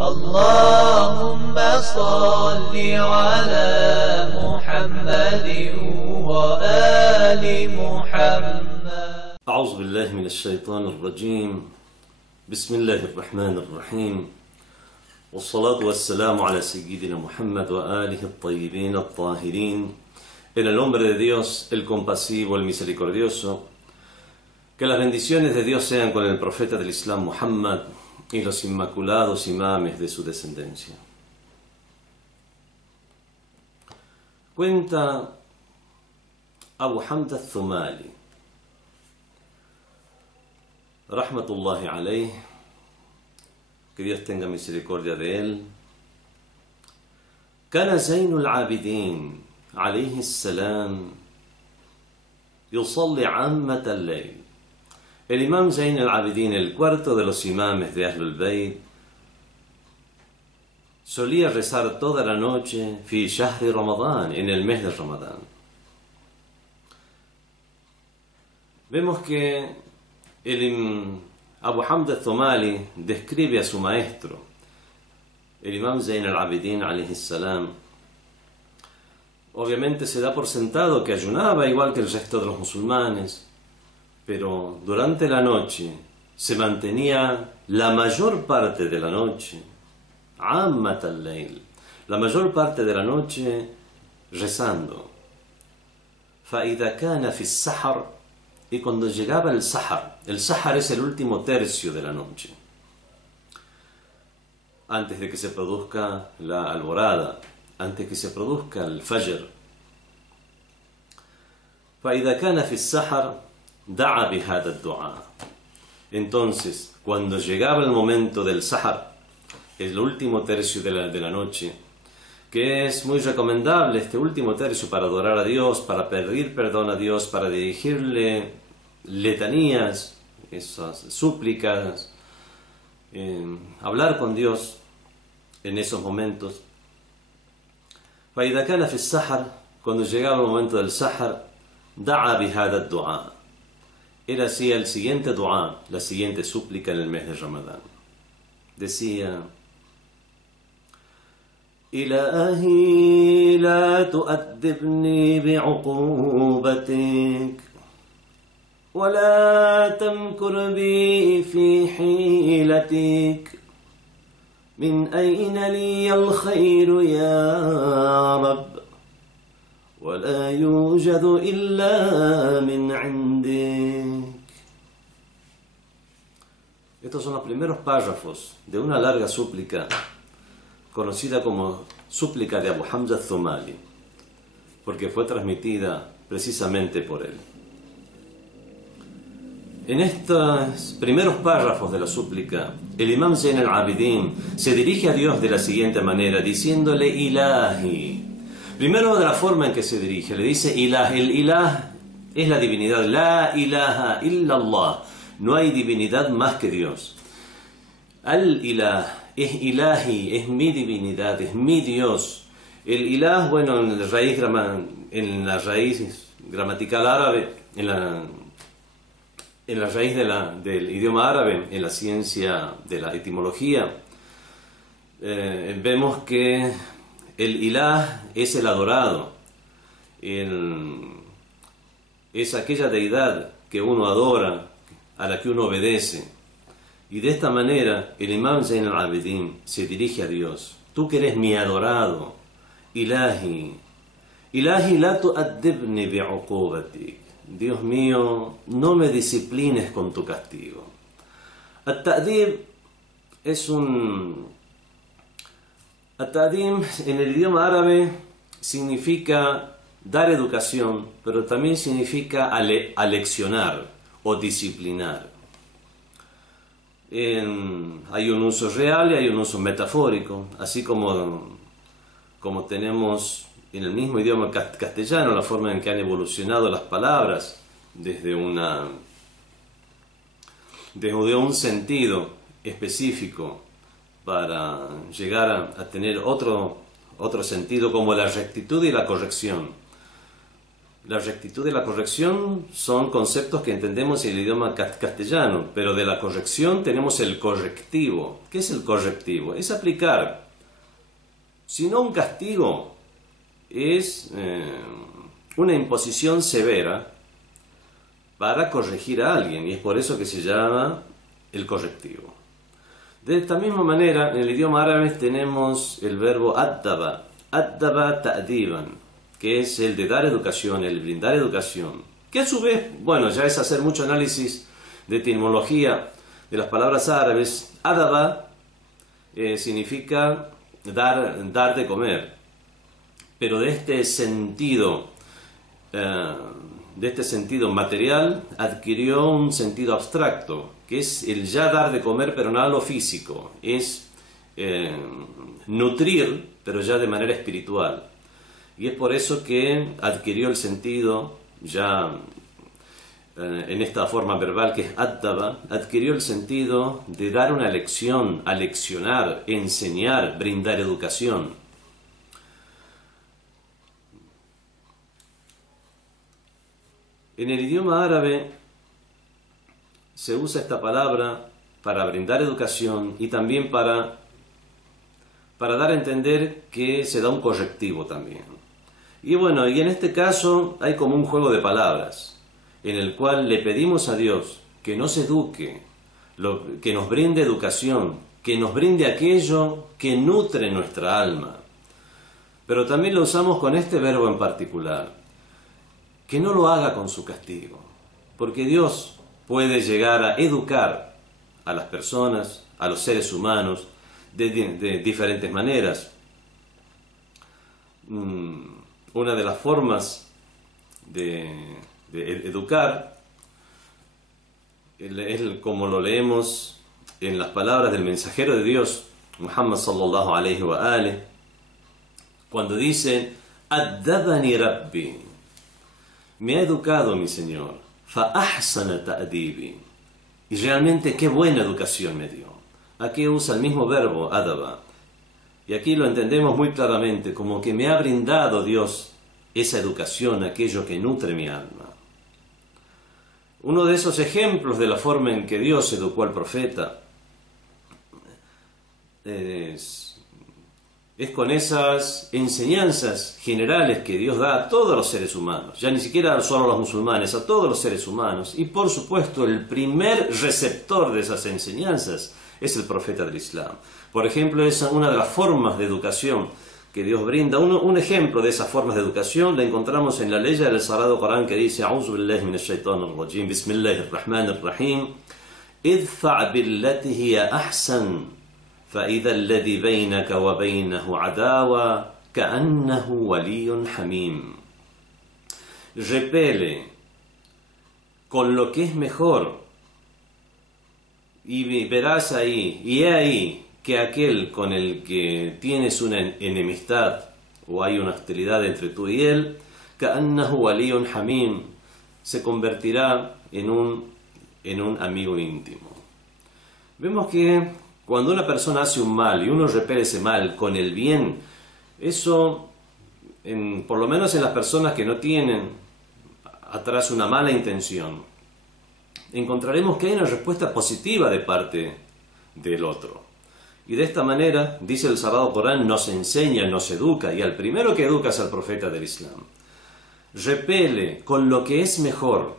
اللهم صل على محمد وآل محمد. أعوذ بالله من الشيطان الرجيم. بسم الله الرحمن الرحيم، والصلاة والسلام على سيدنا Muhammad وآله الطيبين الطاهرين. En el nombre de Dios, el compasivo, el misericordioso, que las bendiciones de Dios sean con el profeta del Islam Muhammad y los inmaculados imames de su descendencia. Cuenta Abu Hamd al-Thumali, rahmatullahi alayh, que Dios tenga misericordia de él. كان زين العابدين عليه السلام يصلي عامة الليل. El imam Zayn al-Abidin, el cuarto de los imames de Ahlul Bayt, solía rezar toda la noche fi shahri Ramadán, en el mes de Ramadán. Vemos que Abu Hamd al-Thumali describe a su maestro, el imam Zayn al-Abidin alayhi salam. Obviamente se da por sentado que ayunaba igual que el resto de los musulmanes, pero durante la noche se mantenía la mayor parte de la noche, ammat al-layl, la mayor parte de la noche rezando. فإذا كان في السحر, y cuando llegaba el sahar es el último tercio de la noche, antes de que se produzca la alborada, antes que se produzca el fajr. فإذا كان في السحر دعا بهذا الدعاء. Entonces, cuando llegaba el momento del sahar, el último tercio de la noche, que es muy recomendable este último tercio para adorar a Dios, para pedir perdón a Dios, para dirigirle letanías, esas súplicas, hablar con Dios en esos momentos. فإذا كان في السحر, cuando llegaba el momento del sahar, دعا بهذا الدعاء. Era así el siguiente dua, la siguiente súplica en el mes de Ramadán. Decía: إلهي لا تؤدبني بعقوبتك ولا تمكر بي في حيلتك من أين لي الخير يا رب ولا يوجد إلا من عندك. Estos son los primeros párrafos de una larga súplica conocida como súplica de Abu Hamd al-Thumali, porque fue transmitida precisamente por él. En estos primeros párrafos de la súplica, el imam Zayn al-Abidin se dirige a Dios de la siguiente manera, diciéndole Ilahi. Primero, de la forma en que se dirige, le dice Ilah. El Ilah es la divinidad, la ilaha illallah, no hay divinidad más que Dios. Al-Ilah es Ilahi, es mi divinidad, es mi Dios. El Ilah, bueno, en la raíz gramatical árabe, en la raíz del idioma árabe, en la ciencia de la etimología, vemos que el Ilah es el adorado, es aquella deidad que uno adora, a la que uno obedece. Y de esta manera el imam Zayn al-Abidin se dirige a Dios: tú que eres mi adorado, Ilahi, Ilahi la tu'addibni bi'uqubatik. Dios mío, no me disciplines con tu castigo. At-ta'dib At-ta'dim en el idioma árabe significa dar educación, pero también significa aleccionar o disciplinar. Hay un uso real y hay un uso metafórico, así como tenemos en el mismo idioma castellano la forma en que han evolucionado las palabras desde un sentido específico para llegar a tener otro sentido, como la rectitud y la corrección. La rectitud y la corrección son conceptos que entendemos en el idioma castellano, pero de la corrección tenemos el correctivo. ¿Qué es el correctivo? Es aplicar, si no un castigo, es una imposición severa para corregir a alguien, y es por eso que se llama el correctivo. De esta misma manera, en el idioma árabe tenemos el verbo addaba, addaba ta'diban, que es el de dar educación, el brindar educación, que a su vez, bueno, ya es hacer mucho análisis de etimología de las palabras árabes. Adaba significa dar de comer, pero de este sentido material adquirió un sentido abstracto, que es el ya dar de comer, pero no a lo físico, es nutrir, pero ya de manera espiritual. Y es por eso que adquirió el sentido, ya en esta forma verbal que es addaba, adquirió el sentido de dar una lección, aleccionar, enseñar, brindar educación. En el idioma árabe se usa esta palabra para brindar educación y también para dar a entender que se da un correctivo también. Y bueno, y en este caso hay como un juego de palabras, en el cual le pedimos a Dios que nos eduque, que nos brinde educación, que nos brinde aquello que nutre nuestra alma. Pero también lo usamos con este verbo en particular, que no lo haga con su castigo, porque Dios puede llegar a educar a las personas, a los seres humanos, de diferentes maneras. Una de las formas de educar es como lo leemos en las palabras del mensajero de Dios, Muhammad sallallahu alayhi wa alihi, cuando dice: "Addabani Rabbi", me ha educado mi Señor, fa ahsana ta'dibi, y realmente qué buena educación me dio. Aquí usa el mismo verbo, adaba. Y aquí lo entendemos muy claramente, como que me ha brindado Dios esa educación, aquello que nutre mi alma. Uno de esos ejemplos de la forma en que Dios educó al profeta es con esas enseñanzas generales que Dios da a todos los seres humanos, ya ni siquiera solo a los musulmanes, a todos los seres humanos. Y por supuesto el primer receptor de esas enseñanzas es el profeta del Islam. Por ejemplo, es una de las formas de educación que Dios brinda. Un ejemplo de esas formas de educación la encontramos en la ley del Sagrado Corán, que dice: "A'udhu billahi minash shaitanir rajim, bismillahir rahmanir rahim, idfa' billati hiya ahsan, fa idha alladhi baynaka wa baynahu adawa ka'annahu waliyyun hamim." Repele con lo que es mejor, y verás ahí, y he ahí, que aquel con el que tienes una enemistad o hay una hostilidad entre tú y él, كأنه ولي حميم, se convertirá en un amigo íntimo. Vemos que cuando una persona hace un mal y uno repele ese mal con el bien, eso, por lo menos en las personas que no tienen atrás una mala intención, encontraremos que hay una respuesta positiva de parte del otro. Y de esta manera, dice el Sagrado Corán, nos enseña, nos educa, y al primero que educa es al profeta del Islam. Repele con lo que es mejor,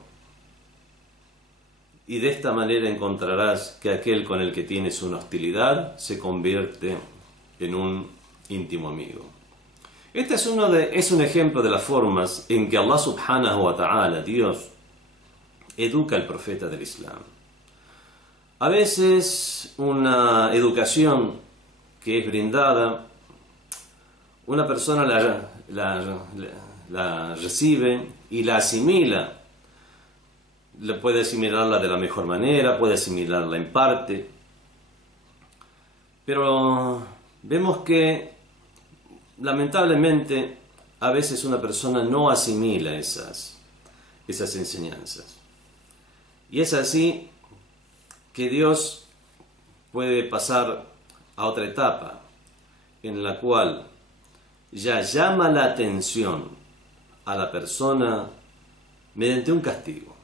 y de esta manera encontrarás que aquel con el que tienes una hostilidad se convierte en un íntimo amigo. Este es un ejemplo de las formas en que Allah subhanahu wa ta'ala, Dios, educa al profeta del Islam. A veces una educación que es brindada, una persona la recibe y la asimila. Le puede asimilarla de la mejor manera, puede asimilarla en parte, pero vemos que lamentablemente a veces una persona no asimila esas enseñanzas. Y es así que Dios puede pasar a otra etapa en la cual ya llama la atención a la persona mediante un castigo.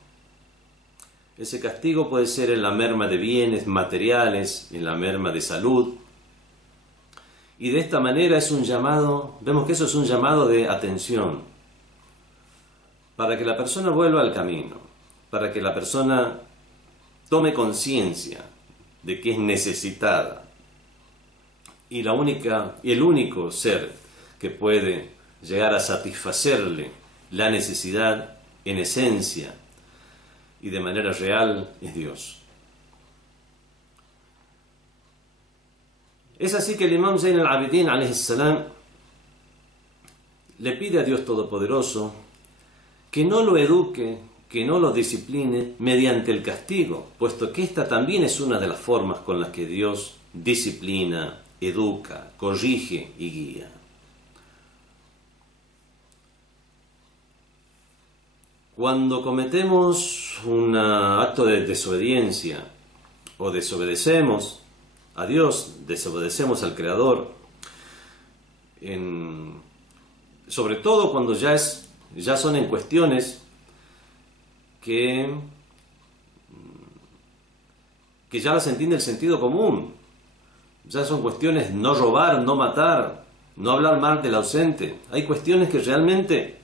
Ese castigo puede ser en la merma de bienes materiales, en la merma de salud. Y de esta manera es un llamado, vemos que eso es un llamado de atención, para que la persona vuelva al camino, para que la persona tome conciencia de que es necesitada. Y el único ser que puede llegar a satisfacerle la necesidad en esencia y de manera real es Dios. Es así que el Imam Zayn al-Abidin alayhi salam le pide a Dios Todopoderoso que no lo eduque, que no lo discipline mediante el castigo, puesto que esta también es una de las formas con las que Dios disciplina, educa, corrige y guía. Cuando cometemos un acto de desobediencia o desobedecemos a Dios, desobedecemos al Creador, sobre todo cuando ya son en cuestiones que ya las entiende el sentido común, ya son cuestiones no robar, no matar, no hablar mal del ausente. Hay cuestiones que realmente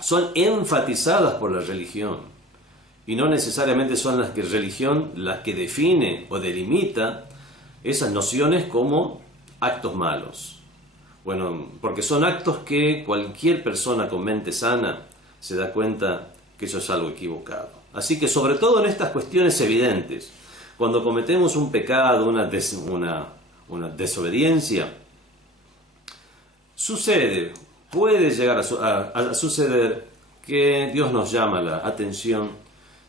son enfatizadas por la religión y no necesariamente son las que define o delimita esas nociones como actos malos. Bueno, porque son actos que cualquier persona con mente sana se da cuenta que eso es algo equivocado. Así que sobre todo en estas cuestiones evidentes, cuando cometemos un pecado, una desobediencia, puede llegar a suceder que Dios nos llama la atención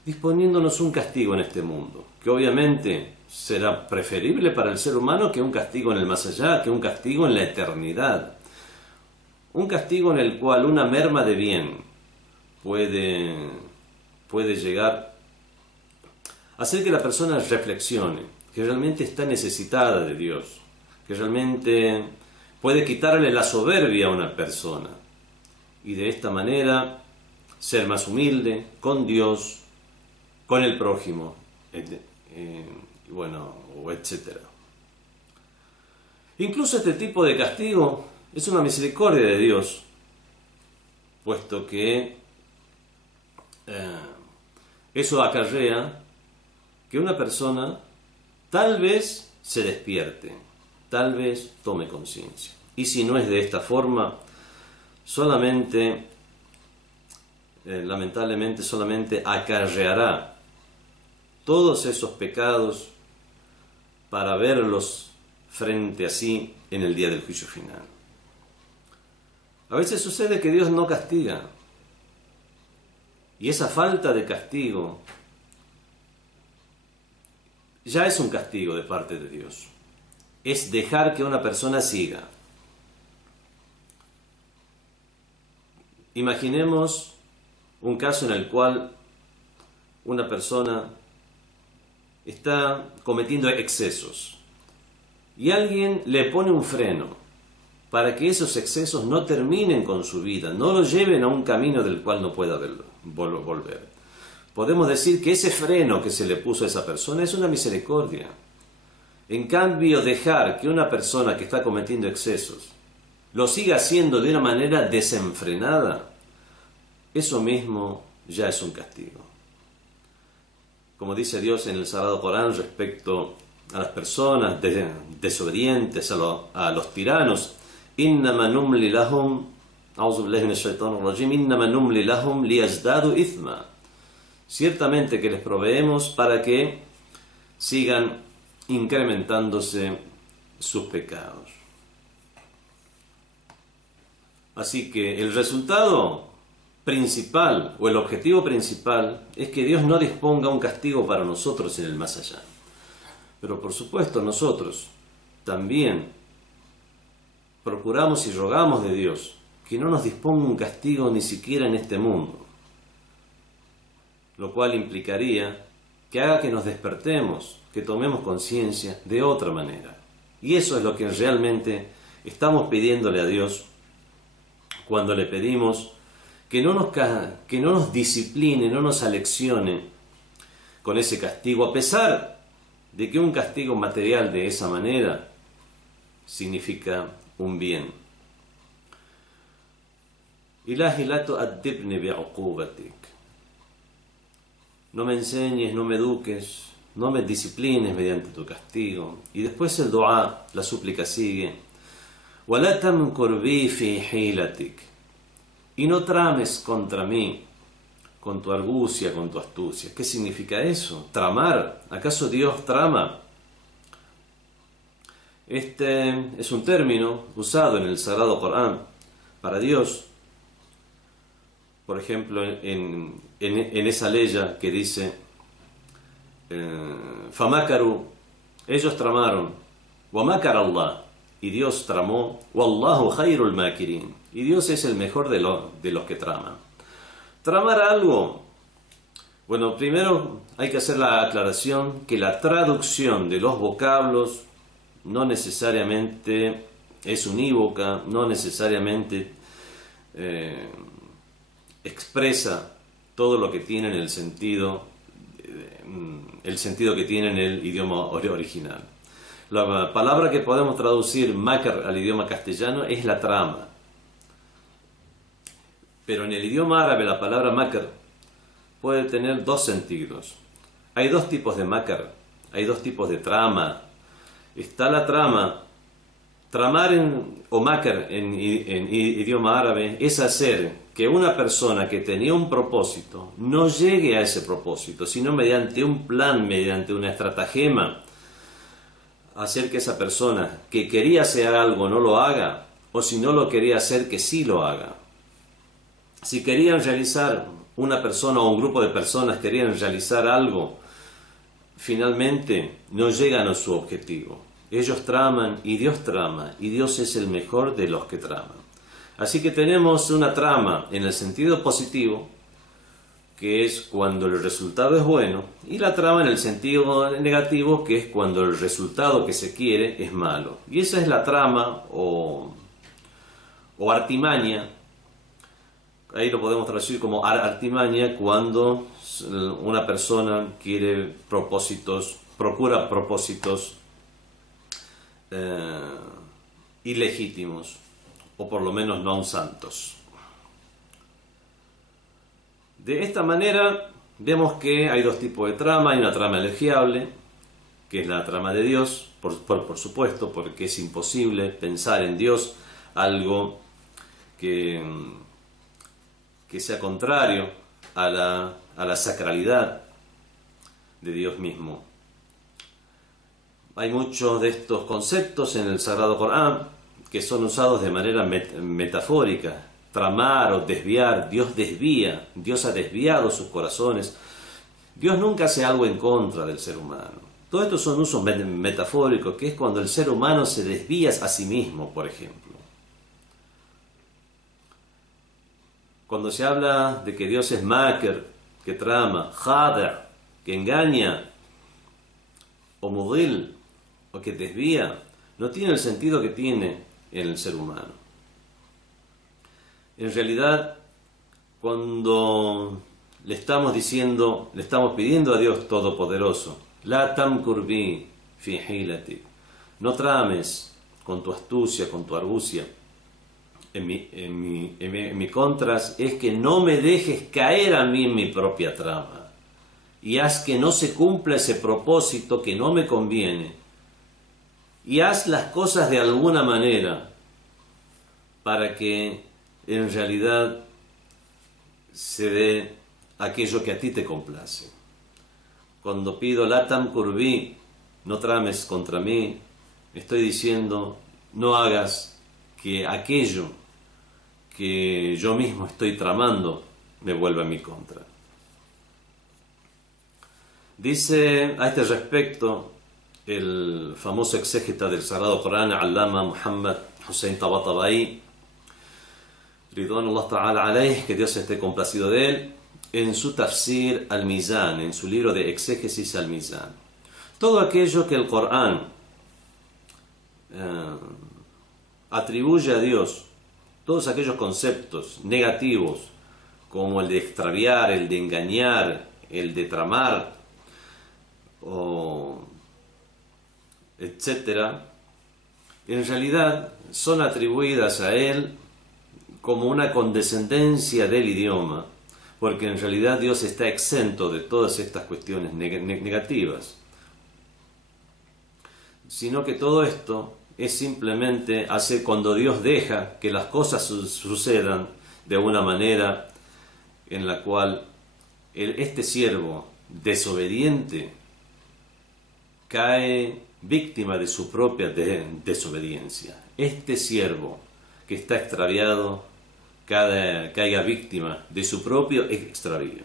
disponiéndonos un castigo en este mundo, que obviamente será preferible para el ser humano que un castigo en el más allá, que un castigo en la eternidad. Un castigo en el cual una merma de bien puede llegar a hacer que la persona reflexione, que realmente está necesitada de Dios, que realmente puede quitarle la soberbia a una persona y de esta manera ser más humilde con Dios, con el prójimo, etc. Incluso este tipo de castigo es una misericordia de Dios, puesto que eso acarrea que una persona tal vez se despierte, tal vez tome conciencia. Y si no es de esta forma, lamentablemente solamente acarreará todos esos pecados para verlos frente a sí en el día del juicio final. A veces sucede que Dios no castiga, y esa falta de castigo ya es un castigo de parte de Dios. Es dejar que una persona siga. Imaginemos un caso en el cual una persona está cometiendo excesos y alguien le pone un freno para que esos excesos no terminen con su vida, no lo lleven a un camino del cual no pueda volver. Podemos decir que ese freno que se le puso a esa persona es una misericordia. En cambio, dejar que una persona que está cometiendo excesos lo siga haciendo de una manera desenfrenada, eso mismo ya es un castigo. Como dice Dios en el Sagrado Corán respecto a las personas desobedientes, a los tiranos, إِنَّمَا نُمْلِ لَهُمْ أعوذ بالله من الشيطان الرجيم إِنَّمَا نُمْلِ لَهُمْ لِيَزْدَادُوا إِثْمًا. Ciertamente que les proveemos para que sigan incrementándose sus pecados. Así que el resultado principal o el objetivo principal es que Dios no disponga un castigo para nosotros en el más allá. Pero por supuesto nosotros también procuramos y rogamos de Dios que no nos disponga un castigo ni siquiera en este mundo, lo cual implicaría que haga que nos despertemos, que tomemos conciencia de otra manera. Y eso es lo que realmente estamos pidiéndole a Dios cuando le pedimos que no nos discipline, no nos aleccione con ese castigo, a pesar de que un castigo material de esa manera significa un bien. Ilahi la tu'addibni bi'uqubatik. No me enseñes, no me eduques, no me disciplines mediante tu castigo. Y después el dua, la súplica sigue. وَلَا تَمْكُرْ بِي فِي حِيلَتِكَ. Y no trames contra mí con tu argucia, con tu astucia. ¿Qué significa eso? Tramar. ¿Acaso Dios trama? Este es un término usado en el Sagrado Corán para Dios. Por ejemplo, en esa ley que dice فَمَكَرُوا, ellos tramaron, وَمَكَرَ اللَّهُ, y Dios tramó, وَاللَّهُ خَيْرُ الْمَاكِرِينَ, y Dios es el mejor de los que traman. Tramar algo, bueno, primero hay que hacer la aclaración que la traducción de los vocablos no necesariamente es unívoca, no necesariamente expresa todo lo que tiene en el sentido que tiene en el idioma original. La palabra que podemos traducir makr al idioma castellano es la trama. Pero en el idioma árabe la palabra makr puede tener dos sentidos. Hay dos tipos de makr, hay dos tipos de trama. Está la trama. Tramar o makr en idioma árabe es hacer que una persona que tenía un propósito no llegue a ese propósito, sino mediante un plan, mediante una estratagema, hacer que esa persona que quería hacer algo no lo haga, o si no lo quería hacer, que sí lo haga. Si querían realizar, una persona o un grupo de personas querían realizar algo, finalmente no llegan a su objetivo. Ellos traman y Dios trama, y Dios es el mejor de los que traman. Así que tenemos una trama en el sentido positivo, que es cuando el resultado es bueno, y la trama en el sentido negativo, que es cuando el resultado que se quiere es malo. Y esa es la trama o artimaña. Ahí lo podemos traducir como artimaña cuando una persona procura propósitos ilegítimos, o por lo menos no santos. De esta manera vemos que hay dos tipos de trama. Hay una trama elegible, que es la trama de Dios, por supuesto, porque es imposible pensar en Dios algo que sea contrario a la sacralidad de Dios mismo. Hay muchos de estos conceptos en el Sagrado Corán que son usados de manera metafórica. Tramar o desviar, Dios desvía, Dios ha desviado sus corazones. Dios nunca hace algo en contra del ser humano. Todo esto son usos metafóricos, que es cuando el ser humano se desvía a sí mismo, por ejemplo. Cuando se habla de que Dios es makr, que trama, khada', que engaña, o mudil, o que desvía, no tiene el sentido que tiene en el ser humano. En realidad, cuando le estamos pidiendo a Dios Todopoderoso, la tamkur bi fi hilatik, no trames con tu astucia, con tu argucia en mi contras, es que no me dejes caer a mí en mi propia trama y haz que no se cumpla ese propósito que no me conviene, y haz las cosas de alguna manera para que en realidad se dé aquello que a ti te complace. Cuando pido la tamkur bi, no trames contra mí, estoy diciendo no hagas que aquello que yo mismo estoy tramando me vuelva en mi contra. Dice a este respecto el famoso exégeta del Sagrado Corán, Allama Muhammad Hussein Tabatabai, Ridwanullah Ta'ala alayh, que Dios esté complacido de él, en su tafsir al-Mizan, en su libro de exégesis al-Mizan. Todo aquello que el Corán atribuye a Dios, todos aquellos conceptos negativos como el de extraviar, el de engañar, el de tramar, etcétera, en realidad son atribuidas a él como una condescendencia del idioma, porque en realidad Dios está exento de todas estas cuestiones negativas, sino que todo esto es simplemente hacer cuando Dios deja que las cosas sucedan de una manera en la cual este siervo desobediente cae víctima de su propia desobediencia. Este siervo que está extraviado caiga víctima de su propio extravío.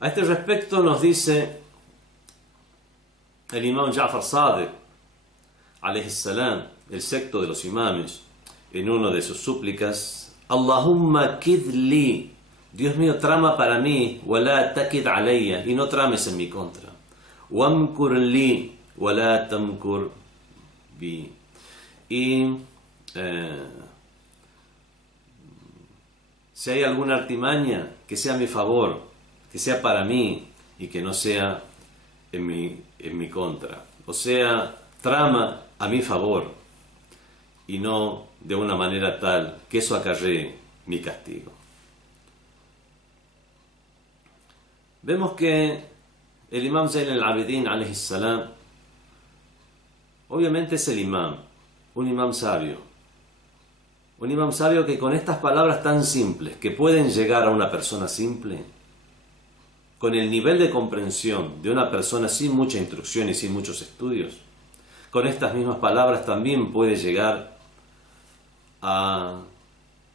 A este respecto nos dice el imam Ja'far Sadiq, alayhi salam, el sexto de los imames, en una de sus súplicas: Allahumma kidli, Dios mío, trama para mí, wala takid alayya, y no trames en mi contra. Wamkur li, wala tamkur bi. Y si hay alguna artimaña, que sea a mi favor, que sea para mí y que no sea en mi contra. O sea, trama a mi favor y no de una manera tal que eso acarree mi castigo. Vemos que el imam Zayn al-Abidin alayhi salam obviamente es el imam, un imam sabio. Un imam sabio que con estas palabras tan simples, que pueden llegar a una persona simple, con el nivel de comprensión de una persona sin mucha instrucción y sin muchos estudios, con estas mismas palabras también puede llegar a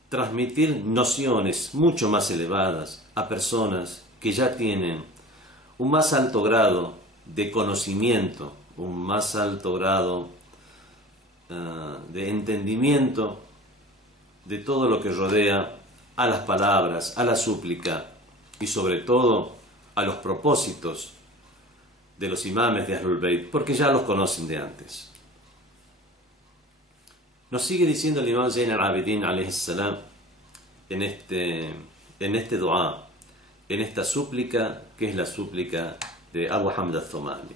transmitir nociones mucho más elevadas a personas que ya tienen un más alto grado de conocimiento, un más alto grado de entendimiento de todo lo que rodea a las palabras, a la súplica y sobre todo a los propósitos de los imames de Ahlul Bayt, porque ya los conocen de antes. Nos sigue diciendo el imam Zayn al-Abidin alayhi salam en este dua, en esta súplica que es la súplica de Abu Hamd al-Thumali.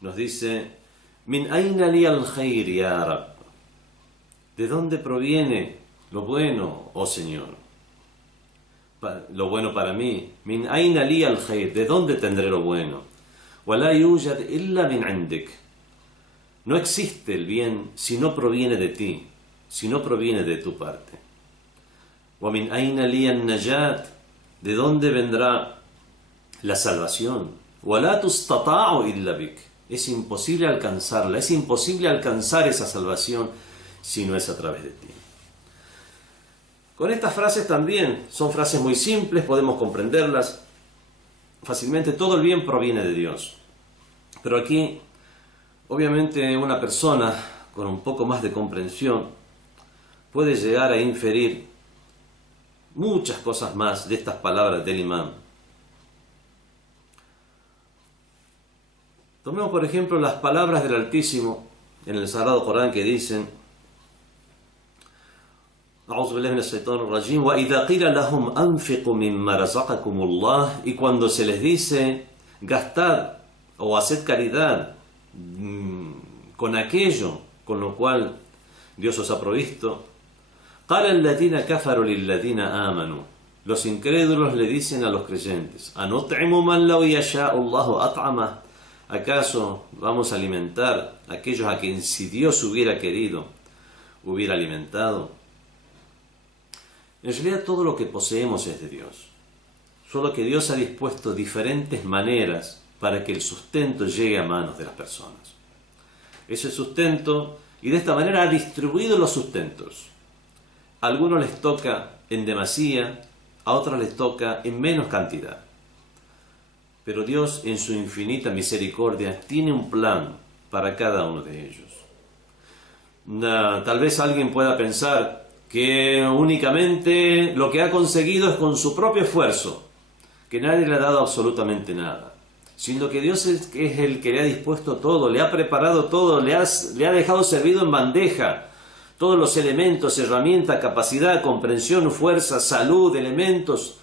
Nos dice: Min ayna li al-khayr ya Rab, ¿de dónde proviene lo bueno, oh Señor? Lo bueno para mí. Min ayna li al-khayr, ¿de dónde tendré lo bueno? Wa la yujad illa min indik, no existe el bien si no proviene de ti, si no proviene de tu parte. Wa min ayna li an-najat, ¿de dónde vendrá la salvación? Wa la tustata'u illa bik, es imposible alcanzarla, es imposible alcanzar esa salvación si no es a través de ti. Con estas frases también, son frases muy simples, podemos comprenderlas fácilmente. Todo el bien proviene de Dios. Pero aquí, obviamente, una persona con un poco más de comprensión puede llegar a inferir muchas cosas más de estas palabras del imán. Tomemos, por ejemplo, las palabras del Altísimo en el Sagrado Corán que dicen: وَإِذَا قِيلَ لَهُمْ أَنْفِقُوا مِمَّا رَزَقَكُمُ اللَّهُ, y cuando se les dice gastad o haced caridad con aquello con lo cual Dios os ha provisto, قَالَ الَّذِينَ كَفَرُوا لِلَّذِينَ آمَنُوا, los incrédulos le dicen a los creyentes: أَنُطْعِمُ مَنْ لَوْ يَشَاءُ اللَّهُ أَطْعَمَهُ, ¿acaso vamos a alimentar a aquellos a quien si Dios hubiera querido hubiera alimentado? En realidad todo lo que poseemos es de Dios, solo que Dios ha dispuesto diferentes maneras para que el sustento llegue a manos de las personas. Ese sustento, y de esta manera ha distribuido los sustentos. A algunos les toca en demasía, a otros les toca en menos cantidad. Pero Dios, en su infinita misericordia, tiene un plan para cada uno de ellos. Tal vez alguien pueda pensar que únicamente lo que ha conseguido es con su propio esfuerzo, que nadie le ha dado absolutamente nada, siendo que Dios es el que le ha dispuesto todo, le ha preparado todo, le ha dejado servido en bandeja todos los elementos, herramientas, capacidad, comprensión, fuerza, salud, elementos,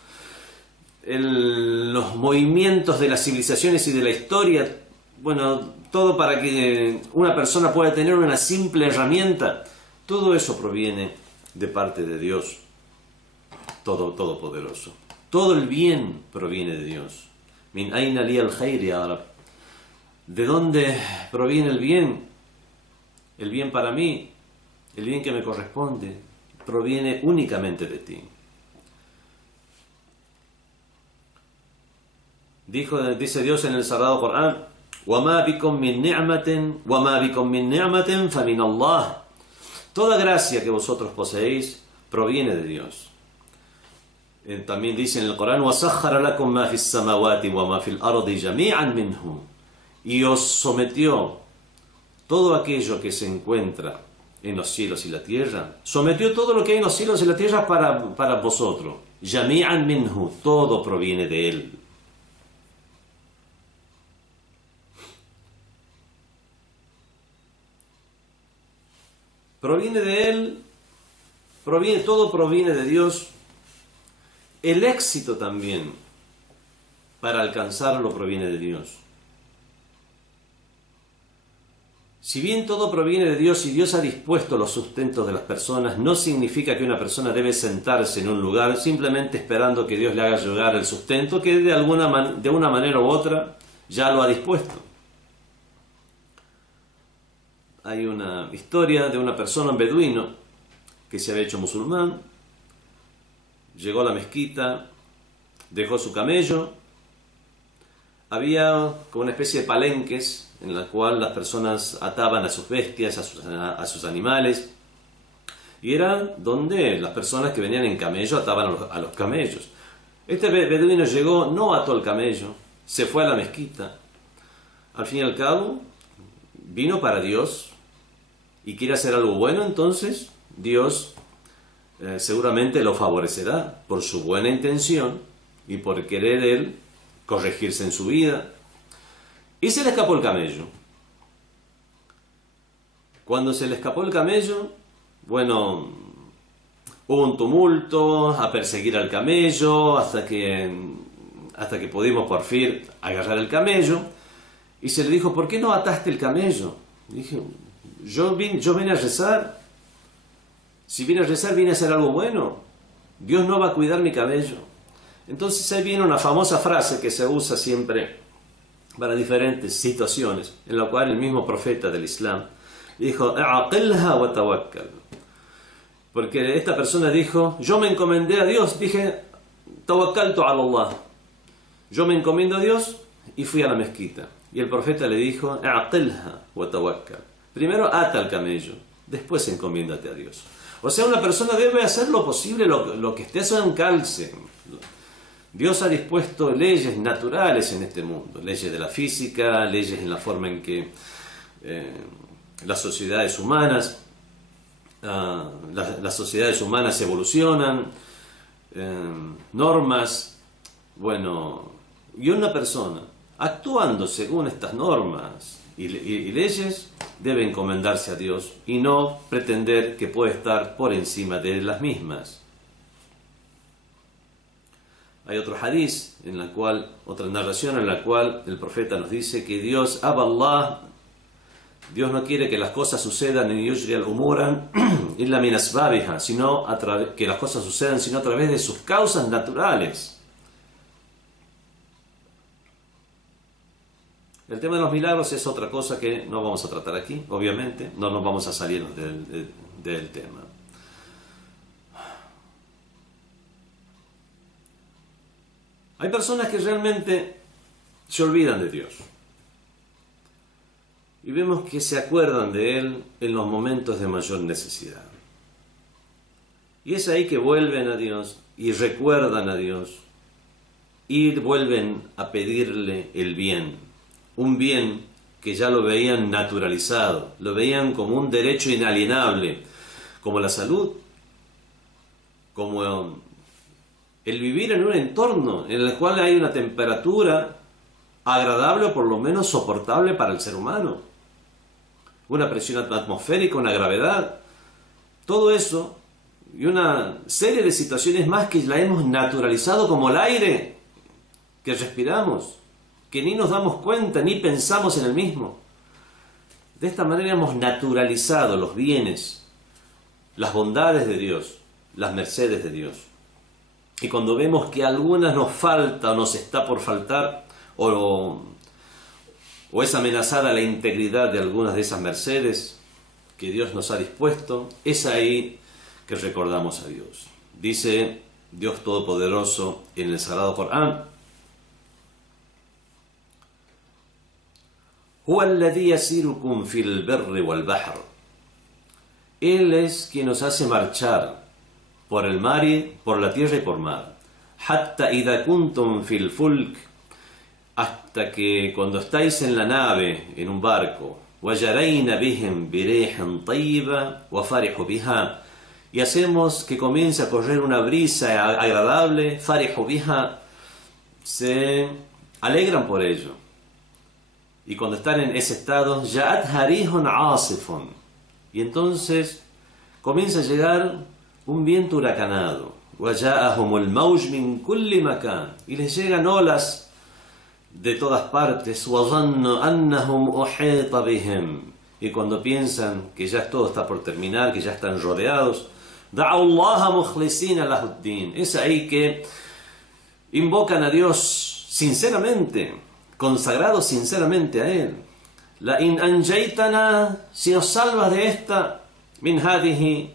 los movimientos de las civilizaciones y de la historia, bueno, todo para que una persona pueda tener una simple herramienta, todo eso proviene de parte de Dios Todopoderoso. Todo el bien proviene de Dios. Min aina li al-khayr ya Rab. ¿De dónde proviene el bien? El bien para mí, el bien que me corresponde, proviene únicamente de ti. Dice Dios en el Sagrado Corán: وَمَا بِكُم مِّن نِعْمَةٍ فَمِنَ اللَّهِ. Toda gracia que vosotros poseéis proviene de Dios. También dice en el Corán: وَسَخَّرَ لَكُم مَّا فِي السَّمَاوَاتِ وَمَا فِي الْأَرْضِ جَمِيعًا مِّنْهُ. Y os sometió todo aquello que se encuentra en los cielos y la tierra. Sometió todo lo que hay en los cielos y la tierra para vosotros. جَمِيعًا مِّنْهُ. Todo proviene de Él. Proviene de Él, todo proviene de Dios. El éxito también, para alcanzarlo, proviene de Dios. Si bien todo proviene de Dios y Dios ha dispuesto los sustentos de las personas, no significa que una persona debe sentarse en un lugar simplemente esperando que Dios le haga llegar el sustento, que de una manera u otra ya lo ha dispuesto. Hay una historia de una persona, un beduino, que se había hecho musulmán, llegó a la mezquita, dejó su camello, había como una especie de palenques en la cual las personas ataban a sus bestias, a sus animales, y era donde las personas que venían en camello ataban a los camellos. Este beduino llegó, no ató el camello, se fue a la mezquita. Al fin y al cabo, vino para Dios y quiere hacer algo bueno, entonces Dios seguramente lo favorecerá por su buena intención y por querer él corregirse en su vida. Y se le escapó el camello. Cuando se le escapó el camello, bueno, hubo un tumulto a perseguir al camello hasta que pudimos por fin agarrar el camello. Y se le dijo: ¿por qué no ataste el camello? Y dije: yo vine a rezar. Si vine a rezar, vine a hacer algo bueno. Dios no va a cuidar mi camello. Entonces ahí viene una famosa frase que se usa siempre para diferentes situaciones, en la cual el mismo profeta del Islam dijo: "A'qilha wa tawakkal". Porque esta persona dijo: yo me encomendé a Dios, dije: "Tawakkaltu ala Allah". Yo me encomiendo a Dios y fui a la mezquita. Y el profeta le dijo: "A'qilha wa tawakkal". Primero ata el camello, después encomiéndate a Dios. O sea, una persona debe hacer lo posible, lo que esté a su alcance. Dios ha dispuesto leyes naturales en este mundo, leyes de la física, leyes en la forma en que las sociedades humanas evolucionan, normas, bueno, y una persona actuando según estas normas y leyes debe encomendarse a Dios y no pretender que puede estar por encima de las mismas. Hay otro hadiz, otra narración en la cual el profeta nos dice que Dios no quiere que las cosas sucedan en yujri al-umuran illa min asbabiha, sino que las cosas sucedan sino a través de sus causas naturales. El tema de los milagros es otra cosa que no vamos a tratar aquí, obviamente, no nos vamos a salir del tema. Hay personas que realmente se olvidan de Dios. Y vemos que se acuerdan de Él en los momentos de mayor necesidad. Y es ahí que vuelven a Dios y recuerdan a Dios y vuelven a pedirle el bien. Un bien que ya lo veían naturalizado, lo veían como un derecho inalienable, como la salud, como el vivir en un entorno en el cual hay una temperatura agradable o por lo menos soportable para el ser humano, una presión atmosférica, una gravedad. Todo eso y una serie de situaciones más que la hemos naturalizado como el aire que respiramos, que ni nos damos cuenta ni pensamos en el mismo. De esta manera hemos naturalizado los bienes, las bondades de Dios, las mercedes de Dios. Y cuando vemos que algunas nos falta o nos está por faltar, o es amenazada la integridad de algunas de esas mercedes que Dios nos ha dispuesto, es ahí que recordamos a Dios. Dice Dios Todopoderoso en el Sagrado Corán: Huwa alladhi yasirukum fil barri wal bahr. Él es quien nos hace marchar por el mar, por la tierra y por mar. Hatta idha kuntum fil fulk, hasta que cuando estáis en la nave, en un barco, وَجَرَيْنَ بِهِمْ بِرِيحٍ طَيِّبَةٍ وَفَرِحُوا بِهَا, y hacemos que comience a correr una brisa agradable, فَرِحُوا بِهَا, se alegran por ello. Y cuando están en ese estado, جَاءَتْهَا رِيحٌ عَاصِفٌ, y entonces comienza a llegar un viento huracanado, وَجَاءَهُمُ الْمَوْجُ مِنْ كُلِّ مَكَانٍ, y les llegan olas de todas partes, وَظَنُّوا أَنَّهُمْ أُحِيطَ بِهِمْ, y cuando piensan que ya todo está por terminar, que ya están rodeados, دَعَوْا اللَّهَ مُخْلِصِينَ لَهُ الدِّينَ, es ahí que invocan a Dios sinceramente, consagrados sinceramente a Él. لَإِنْ أَنْجَيْتَنَا, si nos salvas de esta, مِنْ هَذِهِ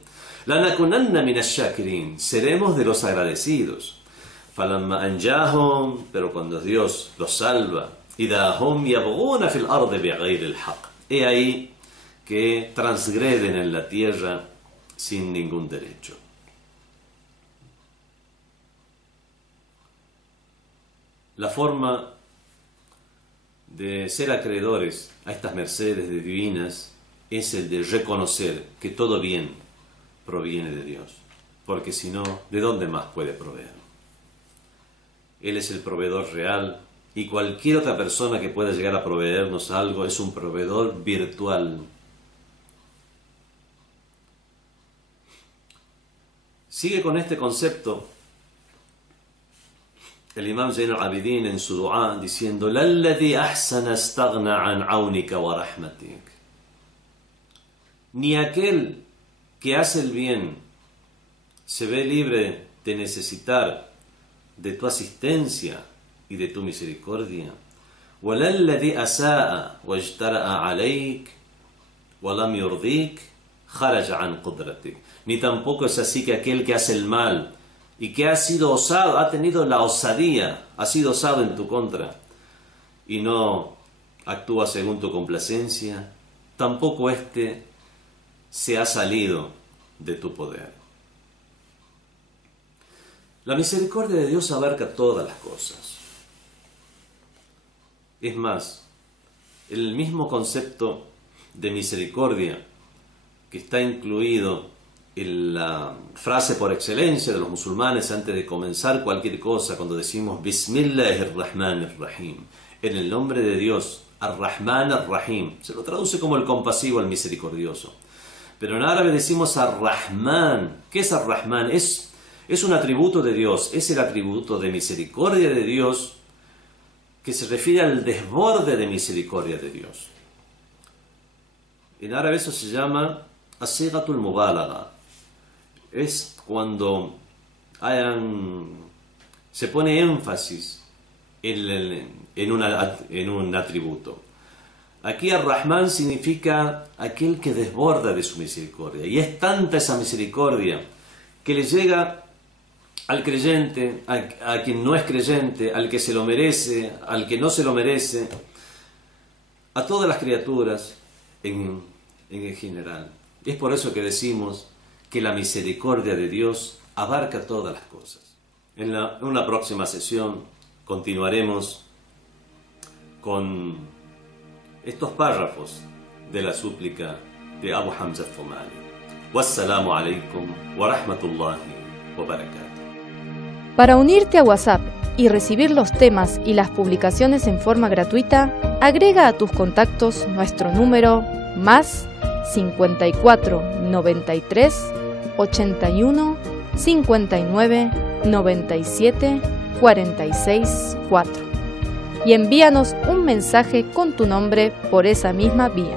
لَنَكُنَنَّ مِنَ الشَّاكِرِينَ, seremos de los agradecidos. فَلَمَّا أَنْجَاهُمْ, pero cuando Dios los salva, إِذَا هُمْ يَبْغُونَ فِي الْأَرْضِ بِغَيْرِ الْحَقِّ, he ahí que transgreden en la tierra sin ningún derecho. La forma de ser acreedores a estas mercedes divinas es el de reconocer que todo bien proviene de Dios, porque si no, ¿de dónde más puede proveer? Él es el proveedor real, y cualquier otra persona que pueda llegar a proveernos algo es un proveedor virtual. Sigue con este concepto el Imam Zayn al-Abidin en su dua diciendo: "Lalladhi ahsana astaghna an aunika wa rahmatik". Ni aquel que hace el bien se ve libre de necesitar de tu asistencia y de tu misericordia. وَلَلَّذِي أَسَاءَ وَاجْتَرَأَ عَلَيْكَ وَلَمْ يُرْضِيكَ خَرَجَ عَنْ قُدْرَتِكَ. Ni tampoco es así que aquel que hace el mal y que ha sido osado, ha tenido la osadía, ha sido osado en tu contra y no actúa según tu complacencia, tampoco éste se ha salido de tu poder. La misericordia de Dios abarca todas las cosas. Es más, el mismo concepto de misericordia que está incluido en la frase por excelencia de los musulmanes antes de comenzar cualquier cosa, cuando decimos Bismillahirrahmanirrahim, en el nombre de Dios, Ar-Rahman Ar-Rahim, se lo traduce como el compasivo, el misericordioso. Pero en árabe decimos Ar-Rahman. ¿Qué es Ar-Rahman? Es un atributo de Dios, es el atributo de misericordia de Dios que se refiere al desborde de misericordia de Dios. En árabe eso se llama as-sighatul mubalagha. Es cuando se pone énfasis en un atributo. Aquí Ar-Rahman significa aquel que desborda de su misericordia. Y es tanta esa misericordia que le llega al creyente, a quien no es creyente, al que se lo merece, al que no se lo merece, a todas las criaturas en general. Es por eso que decimos que la misericordia de Dios abarca todas las cosas. En una próxima sesión continuaremos con estos párrafos de la súplica de Abu Hamza al-Thumali. Wassalamu alaikum wa rahmatullahi wa barakatuh. Para unirte a WhatsApp y recibir los temas y las publicaciones en forma gratuita, agrega a tus contactos nuestro número +54 93 81 59 97 46 4 y envíanos un mensaje con tu nombre por esa misma vía.